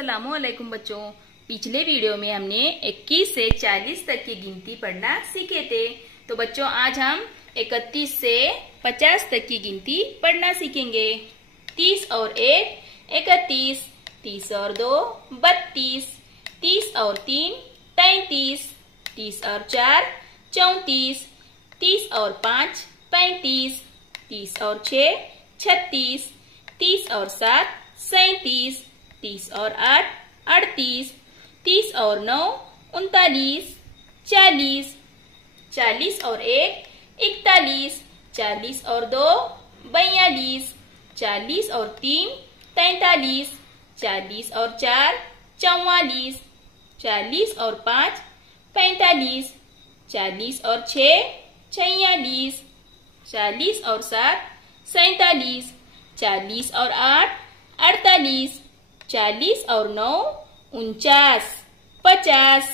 अस्सलामुअलैकुम बच्चों। पिछले वीडियो में हमने 21 से 40 तक की गिनती पढ़ना सीखे थे। तो बच्चों आज हम 31 से 50 तक की गिनती पढ़ना सीखेंगे। 30 और 1 31, 30 और 2 32, 30 और 3 33, 30 और 4 34, 30 और 5 35, 30 और 6 36, 30 और 7 37, 30 और 8 38, 30 और 9 39, 40, 40 और 1 41, 40 और 2 42, 40 और 3 43, 40 और 4 44, 40 और 5 45, 40 और 6 46, 40 और 7 47, 40 और 8 48, 40 और 9 49, 50।